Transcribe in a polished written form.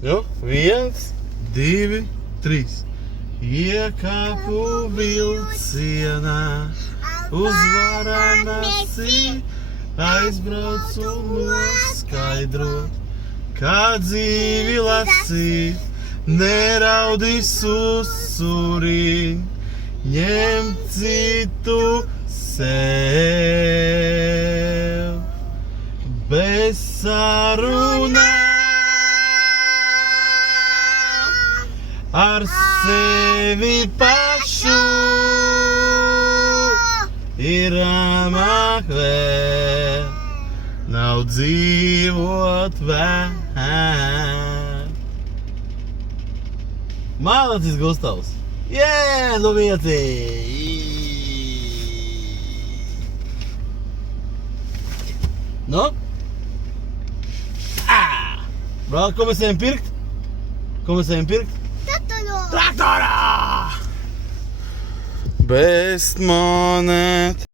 Nu, 1, 2, 3. Iekāpu vilcienā, uz Varanasi, aizbraucu noskaidrot, kā dzīvi lasīt, neraudi susuri, ņem citu sev, bez sarunām. Ar sevi pašu ir amāk vēl, nav dzīvot vēl. Malacis Gustavs! Jē, nu vieci! Nu? Brāl, ko mēs ejam pirkt? Ko mēs ejam pirkt? Traktorā! Bez monēt.